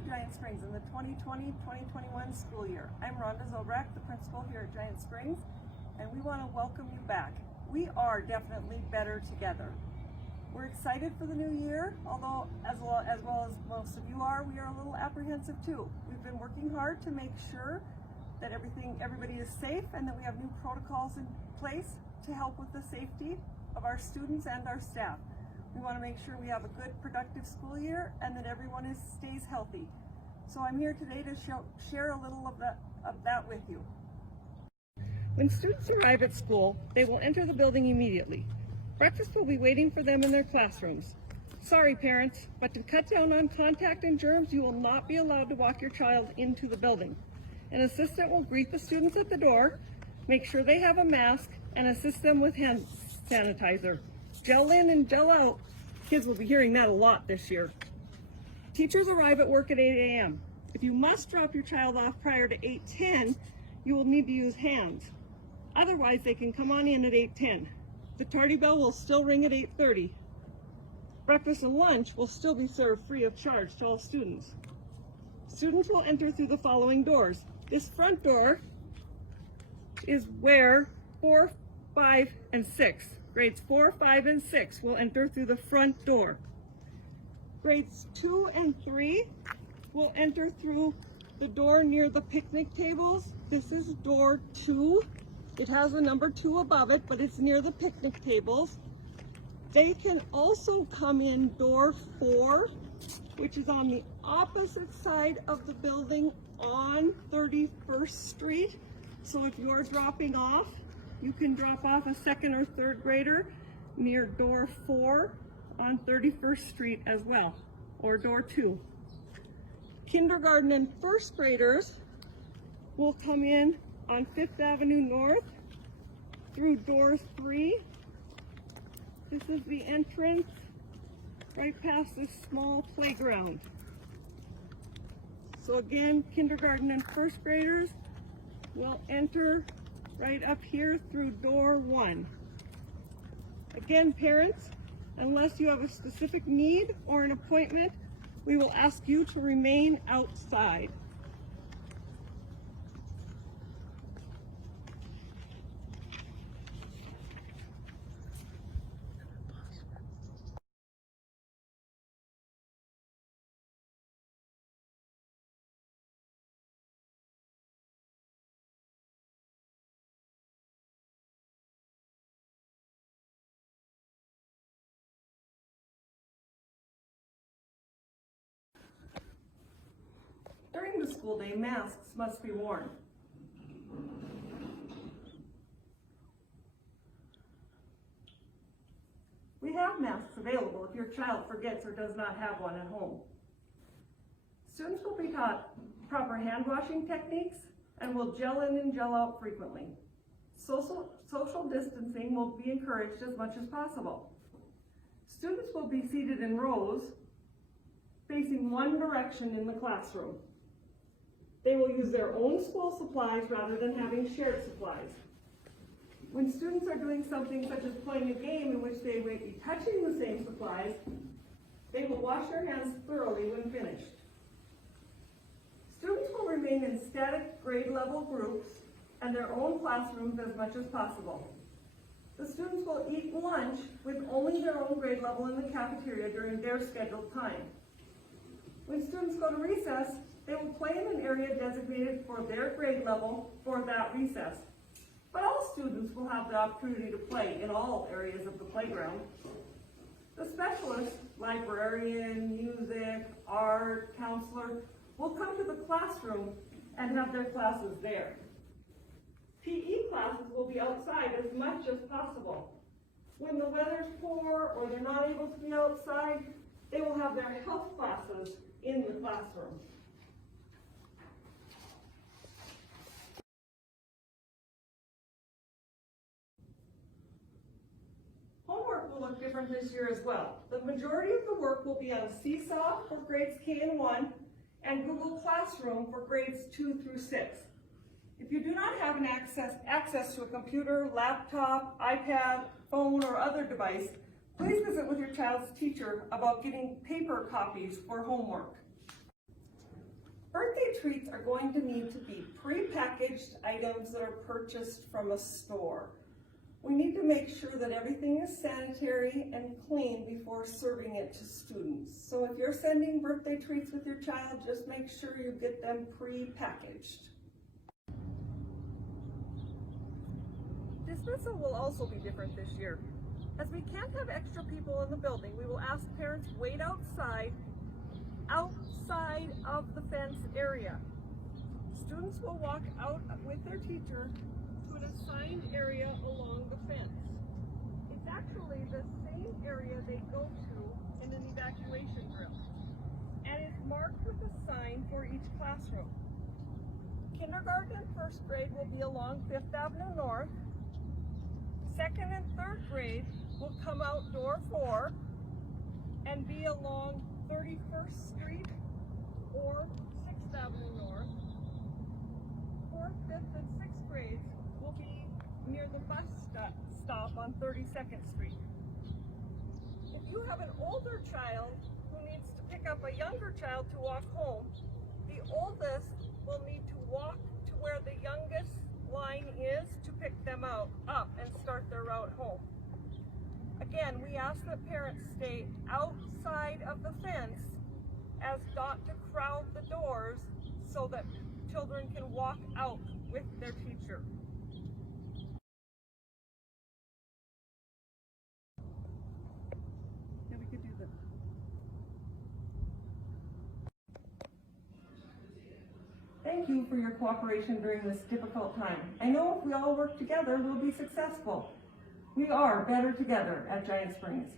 to Giant Springs in the 2020-2021 school year. I'm Rhonda Zobrak, the principal here at Giant Springs, and we want to welcome you back. We are definitely better together. We're excited for the new year, although as well as most of you are, we are a little apprehensive too. We've been working hard to make sure that everybody is safe and that we have new protocols in place to help with the safety of our students and our staff. We want to make sure we have a good, productive school year and that everyone stays healthy. So I'm here today to share a little of that with you. When students arrive at school, they will enter the building immediately. Breakfast will be waiting for them in their classrooms. Sorry parents, but to cut down on contact and germs, you will not be allowed to walk your child into the building. An assistant will greet the students at the door, make sure they have a mask, and assist them with hand sanitizer. Gel in and gel out. Kids will be hearing that a lot this year. Teachers arrive at work at 8 a.m. If you must drop your child off prior to 8:10, you will need to use hands. Otherwise, they can come on in at 8:10. The tardy bell will still ring at 8:30. Breakfast and lunch will still be served free of charge to all students. Students will enter through the following doors. This front door is where 4, 5, and 6. Grades 4, 5, and 6 will enter through the front door. Grades 2 and 3 will enter through the door near the picnic tables. This is door 2. It has a number 2 above it, but it's near the picnic tables. They can also come in door 4, which is on the opposite side of the building on 31st Street. So if you're dropping off, you can drop off a 2nd or 3rd grader near door 4 on 31st Street as well, or door 2. Kindergarten and 1st graders will come in on 5th Avenue North through door 3. This is the entrance right past this small playground. So again, kindergarten and 1st graders will enter right up here through door 1. Again, parents, unless you have a specific need or an appointment, we will ask you to remain outside. During the school day, masks must be worn. We have masks available if your child forgets or does not have one at home. Students will be taught proper hand washing techniques and will gel in and gel out frequently. Social distancing will be encouraged as much as possible. Students will be seated in rows facing one direction in the classroom. They will use their own school supplies rather than having shared supplies. When students are doing something such as playing a game in which they may be touching the same supplies, they will wash their hands thoroughly when finished. Students will remain in static grade level groups and their own classrooms as much as possible. The students will eat lunch with only their own grade level in the cafeteria during their scheduled time. When students go to recess, they will play in an area designated for their grade level for that recess. But all students will have the opportunity to play in all areas of the playground. The specialists, librarian, music, art, counselor, will come to the classroom and have their classes there. PE classes will be outside as much as possible. When the weather's poor or they're not able to be outside, they will have their health classes in the classroom. Homework will look different this year as well. The majority of the work will be on Seesaw for grades K and 1 and Google Classroom for grades 2 through 6. If you do not have an access to a computer, laptop, iPad, phone, or other device, please visit with your child's teacher about getting paper copies for homework. Birthday treats are going to need to be pre-packaged items that are purchased from a store. We need to make sure that everything is sanitary and clean before serving it to students. So if you're sending birthday treats with your child, just make sure you get them pre-packaged. Dismissal will also be different this year. As we can't have extra people in the building, we will ask parents wait outside of the fence area. Students will walk out with their teacher to an assigned area along the fence. It's actually the same area they go to in an evacuation drill, and it's marked with a sign for each classroom. Kindergarten and first grade will be along 5th Avenue North. Second and third grade will come out door 4 and be along 31st Street or 6th Avenue North. 4th, 5th, and 6th grades will be near the bus stop on 32nd Street. If you have an older child who needs to pick up a younger child to walk home, the oldest will need to walk to where the youngest line is to pick them up and start their route home. Again, we ask that parents stay outside of the fence as not to crowd the doors so that children can walk out with their teacher. Yeah, we could do that. Thank you for your cooperation during this difficult time. I know if we all work together, we'll be successful. We are better together at Giant Springs.